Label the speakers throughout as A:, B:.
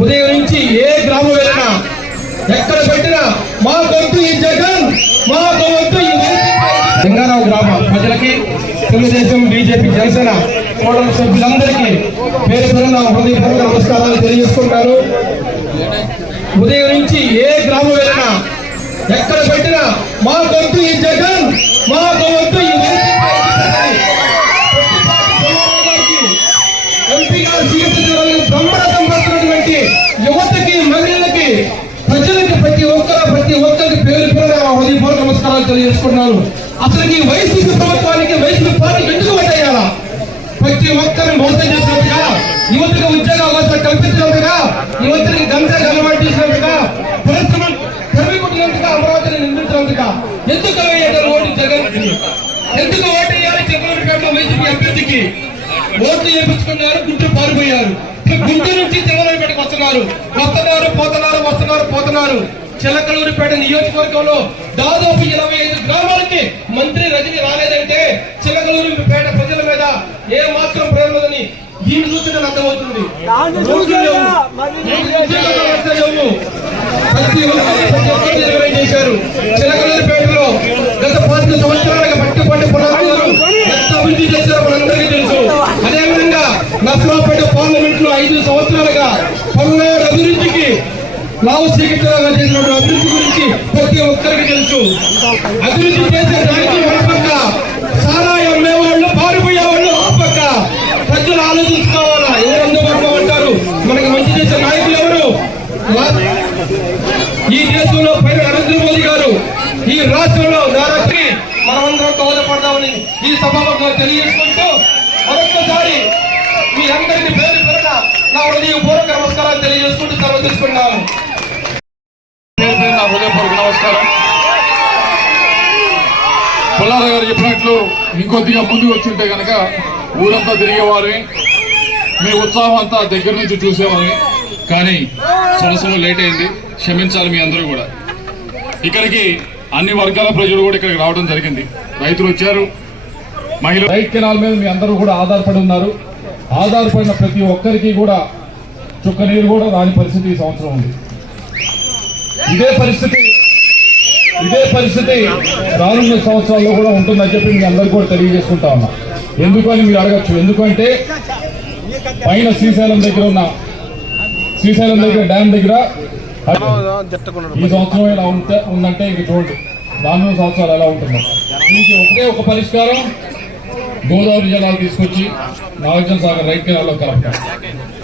A: ఉదయం నుంచి ఏ గ్రామం వెళ్ళినా ఎక్కడ పెట్టినా మా గొంతు ఈ జగన్ మా గొంతు ఈ గ్రామ ప్రజలకి తెలుగుదేశం బీజేపీ జనసేన కోడల సభ్యులందరికీ పేరు పేరున హృదయపూర్వక నమస్కారాలు తెలియజేసుకుంటారు. ఉదయం నుంచి ఏ గ్రామం వెళ్ళినా ఎక్కడ పెట్టినా మా గొంతు ఈ జగన్ మా గొంతు ఎంపీ గారు హృదయపూర్వక చేసుకుంటున్నారు. అసలు ఈ వైసీపీ ప్రభుత్వానికి వైసీపీ పార్టీ ఎందుకు ఓటేయాలా? ప్రతి ఒక్కరిని మోసం చేసినట్టుగా యువతకు ఉద్యోగ అవకాశాలు కల్పించినట్టుగా యువతకి గంజా అలవాటు చేసినట్టుగా పరిశ్రమ తరిమికొట్టినందుగా అమరావతిని నిర్మించినందుగా ఎందుకు వేయాలి ఓటు జగన్ ఎందుకు ఓటు వేయాలి చంద్రబాబు వైసీపీ అభ్యర్థికి? ఓట్లు చేపించుకున్నారు గుంటూరు పారిపోయారు. గుంటూరు నుంచి చంద్రబాబుపేటకు వస్తున్నారు. వస్తున్నారు పోతున్నారు వస్తున్నారు పోతున్నారు. చిలకలూరిపేట నియోజకవర్గంలో దాదాపు ఇరవై ఐదు గ్రామాలకి మంత్రి రజని రాలేదంటే చిలకలూరిపేట ప్రజల మీద ఏ మాత్రం ప్రేమ లేదని దీన్ని చూస్తే అర్థమవుతుంది చేశారు. చిలకలూరిపేటలో గత పాతిక సంవత్సరాలుగా పట్టుబడి పునాదులు ఎంత అభివృద్ధి చేశారో మనందరికీ తెలుసు. అదేవిధంగా నర్సరావుపేట పార్లమెంట్లో ఐదు సంవత్సరాలుగా పల్నాడు అభివృద్ధికి లావు శ్రీకృష్ణరావు చేసినటువంటి అభివృద్ధి గురించి ప్రతి ఒక్కరికి తెలుసు. అభివృద్ధి చేసే దానికి ఒక పక్క సారాయి అమ్మేవాళ్ళు పారిపోయే వాళ్ళు ఒక పక్క ప్రజలు ఆలోచించుకోవాలా? ఎవరు అందుబాటులో ఉంటారు? మనకి మంచి చేసే నాయకులు ఎవరు? ఈ దేశంలో పైన నరేంద్ర మోదీ గారు. ఈ రాష్ట్రంలో దాదాపు మనమందరం దోహదపడదామని ఈ సభలో తెలియజేసుకుంటూ మరొక్కసారి మీ అందరికీ పేరు పేరున నా హృదయపూర్వక నమస్కారాలు తెలియజేసుకుంటూ సెలవు తీసుకున్నాను
B: పేరు పేరున హృదయపూర్వక నమస్కారం పుల్లారావు గారు చెప్పినట్లు ఇంకొద్దిగా ముందు వచ్చుంటే కనుక ఊరంతా తిరిగేవారే. మీ ఉత్సాహం అంతా దగ్గర నుంచి చూసేవారమే కానీ సంవత్సరం లేట్ అయింది. క్షమించాలి మీ అందరూ కూడా. ఇక్కడికి అన్ని వర్గాల ప్రజలు కూడా ఇక్కడికి రావడం జరిగింది. రైతులు వచ్చారు. మహిళలు రైట్ కెనాల్ మీద మీ అందరూ కూడా ఆధారపడి ఉన్నారు. ఆధారపడిన ప్రతి ఒక్కరికి కూడా చుక్క నీరు కూడా రాని పరిస్థితి ఈ సంవత్సరం ఉంది. ఇదే పరిస్థితి ఇదే పరిస్థితి రానున్న సంవత్సరాల్లో కూడా ఉంటుందని చెప్పి మీ అందరికీ కూడా తెలియజేసుకుంటా ఉన్నా ఎందుకని మీరు అడగచ్చు ఎందుకంటే పైన శ్రీశైలం దగ్గర ఉన్న శ్రీశైలం దగ్గర డ్యామ్ దగ్గర ఈ సంవత్సరం ఎలా ఉంటే ఉందంటే ఇంక చూడండి రానున్న సంవత్సరాలు ఎలా ఉంటుందో దీనికి ఒకటే ఒక పరిష్కారం గోదావరి జలాలు తీసుకొచ్చి నాగార్జున సాగర్ రైట్ కెనాల్లో కలపడం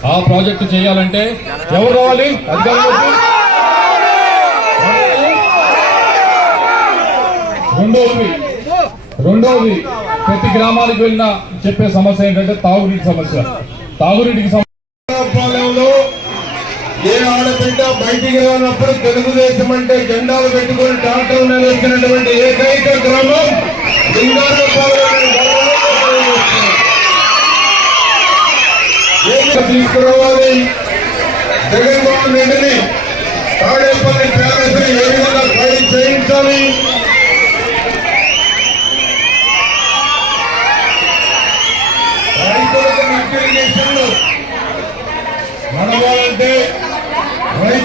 B: ఆ ప్రాజెక్టు చేయాలంటే ఎవరు రావాలి అధికారులు రెండవది రెండవది ప్రతి గ్రామానికి వెళ్ళినా చెప్పే సమస్య ఏంటంటే తాగునీటి సమస్య. తాగునీటికి సమస్య
A: ఏ ఆడబిడ్డ బయటికి రానప్పుడు తెలుగుదేశం అంటే జెండాలు పెట్టుకొని డాక్టర్ నిర్వహించినటువంటి ఏకైక గ్రామం లింగారపాలెం తీసుకురావాలి. జగన్మోహన్ రెడ్డిని తాడేపల్లి ప్యాలెస్ ఏ విధంగా ఖాళీ చేయించాలి?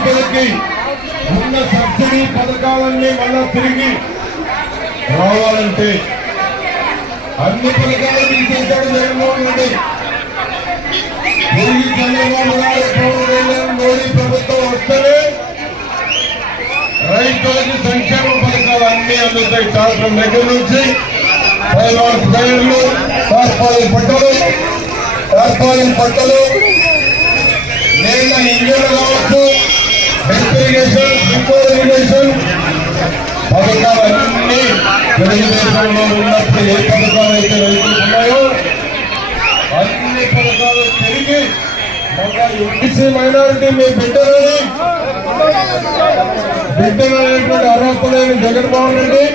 A: రైతులకి ఉన్న సబ్సిడీ పథకాలన్నీ మళ్ళా తిరిగి రావాలంటే అన్ని పథకాలు తీసేశాడు జగన్మోహన్ రెడ్డి. తిరిగి చంద్రబాబు నాయుడు పవన్ కళ్యాణ్ మోడీ ప్రభుత్వం వస్తేనే రైతులకి సంక్షేమ పథకాలు అన్ని అందుతాయి. ట్రాక్టర్ దగ్గర నుంచి పైవాళ్ళ టైర్లు టార్పాలిన్ పట్టలు టార్పాలిన్ పట్టలు నీళ్ళ ఇంజన్లు కావచ్చు పథకాలన్నీ తెలుగుదేశంలో ఉన్నప్పుడు ఏ పథకాలు అయితే రైతులకు ఉన్నాయో అన్ని పథకాలు తిరిగి మళ్ళీ మైనారిటీ మీ బిడ్డలని బిడ్డలైనటువంటి అర్హత జగన్మోహన్ రెడ్డి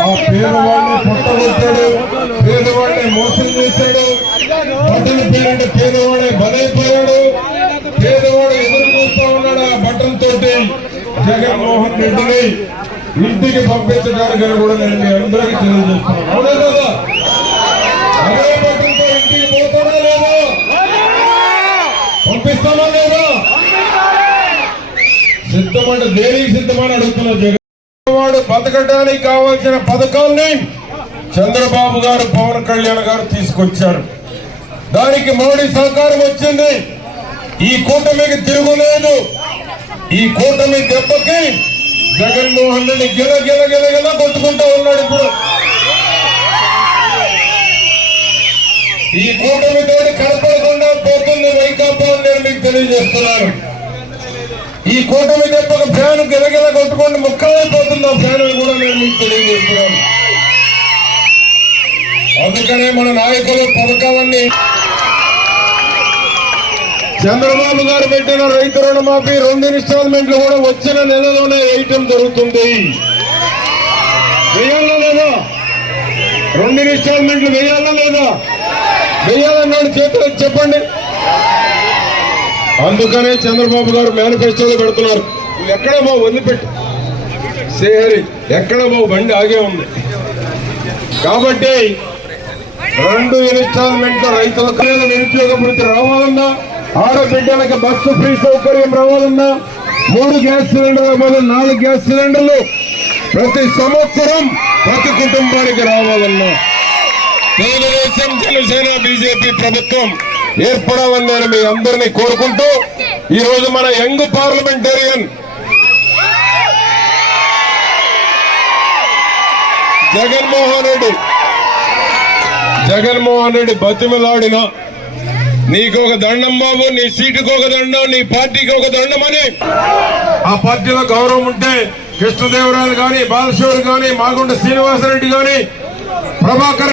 A: ఆ పేదవాడిని పుట్టగొట్టాడు పేదవాడిని మోసం చేశాడు బట్టలు పేదవాడే బలైపోయాడు పేదవాడు జగన్మోహన్ రెడ్డిని ఇంటికి పంపించడానికి కూడా నేను మీ అందరికీ తెలియజేస్తున్నాను. అవునా కదా అదే ఇంటికి పోతాడా లేదా? పంపిస్తామా లేదా?
C: సిద్ధమంటే దేనికి సిద్ధమని అడుగుతున్నారు జగన్? వాడు బతకడానికి కావాల్సిన పథకాల్ని చంద్రబాబు గారు పవన్ కళ్యాణ్ గారు తీసుకొచ్చారు. దానికి మోడీ సహకారం వచ్చింది. ఈ కూటమికి తిరుగులేదు. ఈ కూటమి దెబ్బకి జగన్మోహన్ రెడ్డి గిల గిల గిల గిల కొట్టుకుంటూ ఉన్నాడు ఇప్పుడు. ఈ కూటమి తోటి కనపడకుండా పోతుంది వైకాపా అని నేను మీకు తెలియజేస్తున్నాను. ఈ కూటమి దెబ్బకు ఫ్యాన్ గిలగిల కొట్టుకొని ముక్కలైపోతుంది ఆ ఫ్యాన్ అని కూడా నేను మీకు తెలియజేస్తున్నాను. అందుకనే మన నాయకులు పథకాలన్నీ చంద్రబాబు గారు పెట్టిన రైతు రుణమాఫీ రెండు ఇన్స్టాల్మెంట్లు కూడా వచ్చిన నెలలోనే వేయటం జరుగుతుంది. వేయాలా లేదా? రెండు ఇన్స్టాల్మెంట్లు వేయాలా లేదా? వేయాలన్నాడు చేతులు చెప్పండి. అందుకనే చంద్రబాబు గారు మేనిఫెస్టోలో పెడుతున్నారు. నువ్వు ఎక్కడ బాబు వదిలిపెట్టు? సేహరి ఎక్కడ బాబు బండి ఆగే ఉంది? కాబట్టి రెండు ఇన్స్టాల్మెంట్ రైతులకు నిరుద్యోగ వృత్తి రావాలన్నా ఆడబిడ్డలకు బస్సు ఫ్రీ సౌకర్యం రావాలన్నా మూడు గ్యాస్ సిలిండర్ల మొదలు నాలుగు గ్యాస్ సిలిండర్లు ప్రతి సంవత్సరం ప్రతి కుటుంబానికి రావాలన్నా తెలుగుదేశం జనసేన బీజేపీ ప్రభుత్వం ఏర్పడాలని మీ అందరినీ కోరుకుంటూ ఈ రోజు మన యంగ్ పార్లమెంటేరియన్ జగన్మోహన్ రెడ్డి జగన్మోహన్ రెడ్డి బతిమలాడిన నీకు ఒక దండం బాబు నీ సీటుకు ఒక దండం నీ పార్టీకి ఒక దండం అని. ఆ పార్టీలో గౌరవం ఉంటే కృష్ణదేవరాయలు గాని బాలశివుడు గాని మాగుంట శ్రీనివాసరెడ్డి గాని ప్రభాకర్